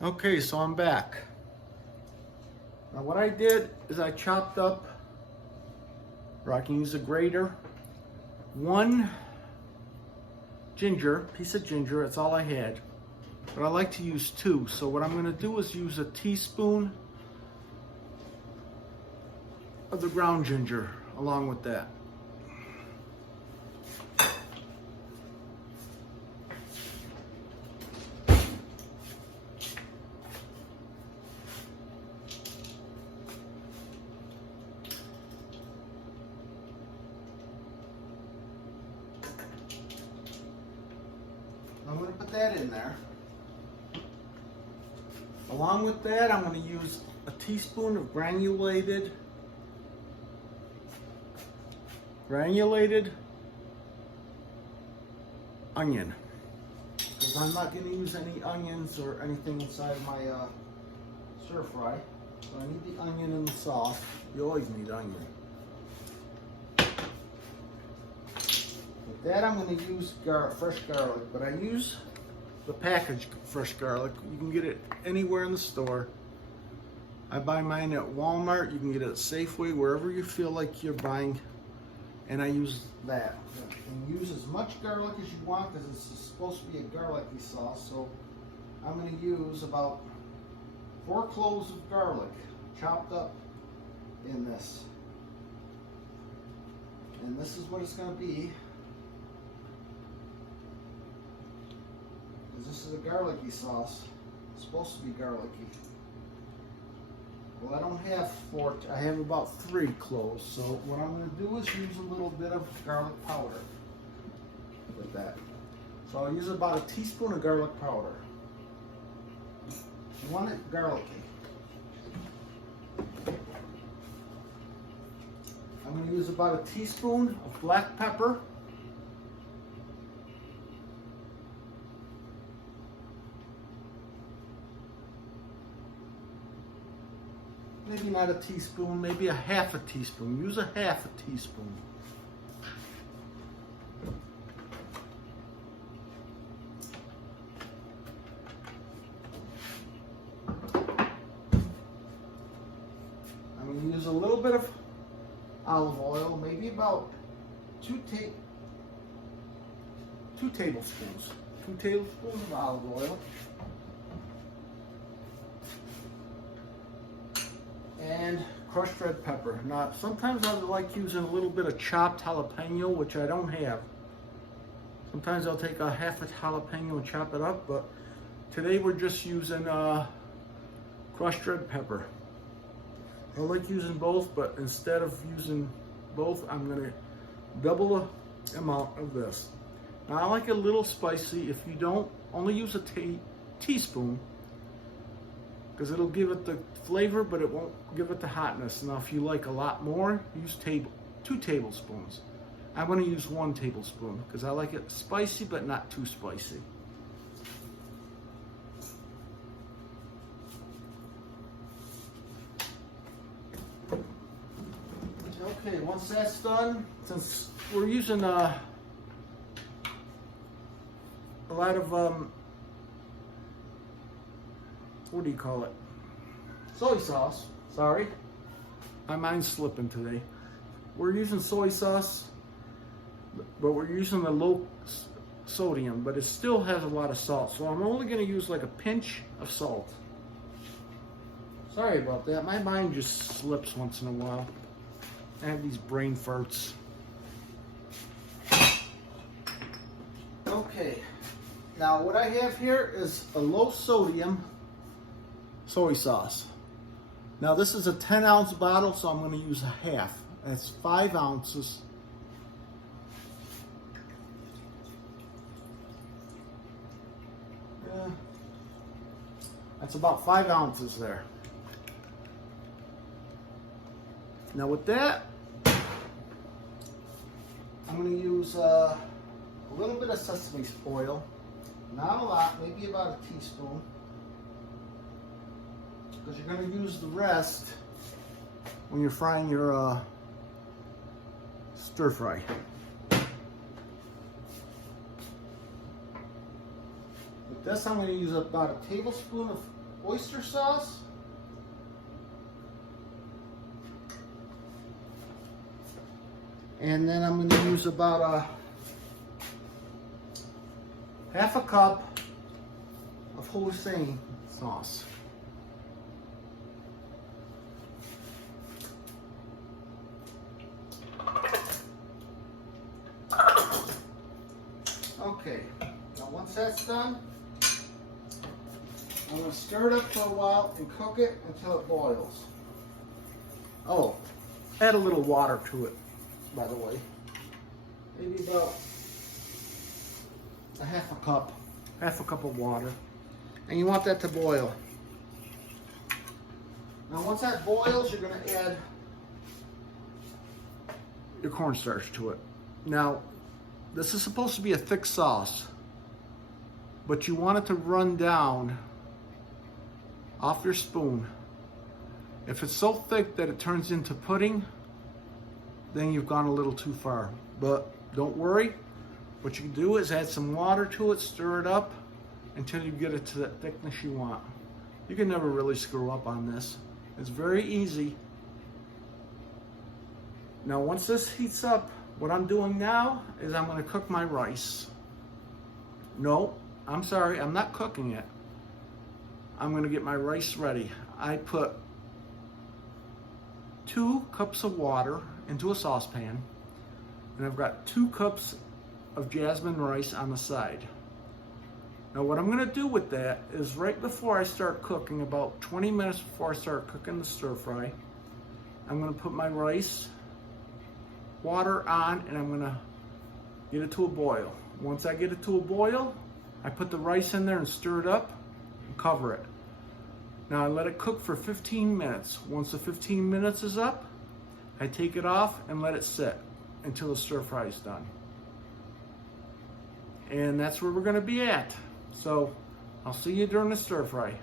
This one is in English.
Okay, so I'm back. Now what I did is I chopped up, or I can use a grater, one piece of ginger, that's all I had. But I like to use two, so what I'm gonna do is use a teaspoon of the ground ginger along with that. I'm going to put that in there. Along with that, I'm going to use a teaspoon of granulated onion. Because I'm not going to use any onions or anything inside of my stir fry. So I need the onion in the sauce. You always need onion. With that, I'm going to use fresh garlic, but I use the packaged fresh garlic. You can get it anywhere in the store. I buy mine at Walmart. You can get it at Safeway, wherever you feel like you're buying. And I use that. And use as much garlic as you want because it's supposed to be a garlicky sauce. So I'm going to use about 4 cloves of garlic chopped up in this. And this is what it's going to be. This is a garlicky sauce. It's supposed to be garlicky. Well, I don't have 4, I have about 3 cloves. So what I'm going to do is use a little bit of garlic powder with that. So I'll use about a teaspoon of garlic powder. You want it garlicky. I'm going to use about a teaspoon of black pepper. Maybe not a teaspoon, maybe a half a teaspoon. Use a half a teaspoon. I'm going to use a little bit of olive oil, maybe about 2 tablespoons. 2 tablespoons of olive oil. And crushed red pepper. Now, sometimes I like using a little bit of chopped jalapeno, which I don't have. Sometimes I'll take a half a jalapeno and chop it up, but today we're just using crushed red pepper. I like using both, but instead of using both, I'm going to double the amount of this. Now, I like it a little spicy. If you don't, only use a teaspoon, because it'll give it the flavor, but it won't give it the hotness. Now, if you like a lot more, use 2 tablespoons. I'm going to use 1 tablespoon because I like it spicy, but not too spicy. Okay, once that's done, since we're using a lot of what do you call it? Soy sauce. Sorry. My mind's slipping today. We're using soy sauce, but we're using the low sodium, but it still has a lot of salt. So I'm only going to use like a pinch of salt. Sorry about that. My mind just slips once in a while. I have these brain farts. Okay. Now what I have here is a low sodium soy sauce. Now this is a 10-ounce bottle, so I'm going to use a half. That's 5 ounces. That's about 5 ounces there. Now with that, I'm going to use a little bit of sesame oil. Not a lot, maybe about a teaspoon. Because you're going to use the rest when you're frying your stir fry. With this, I'm going to use about a tablespoon of oyster sauce. And then I'm going to use about half a cup of Hoisin sauce. Okay, now once that's done, I'm going to stir it up for a while and cook it until it boils. Oh, add a little water to it, by the way. Maybe about a half a cup of water. And you want that to boil. Now once that boils, you're going to add your cornstarch to it. Now, this is supposed to be a thick sauce, but you want it to run down off your spoon. If it's so thick that it turns into pudding, then you've gone a little too far. But don't worry. What you can do is add some water to it, stir it up until you get it to that thickness you want. You can never really screw up on this. It's very easy. Now once this heats up, what I'm doing now is I'm going to cook my rice. No, I'm sorry, I'm not cooking it. I'm going to get my rice ready. I put 2 cups of water into a saucepan, and I've got 2 cups of jasmine rice on the side. Now what I'm going to do with that is right before I start cooking, about 20 minutes before I start cooking the stir fry, I'm going to put my rice water on and I'm going to get it to a boil. Once I get it to a boil, I put the rice in there and stir it up and cover it. Now I let it cook for 15 minutes. Once the 15 minutes is up, I take it off and let it sit until the stir fry is done. And that's where we're going to be at. So I'll see you during the stir fry.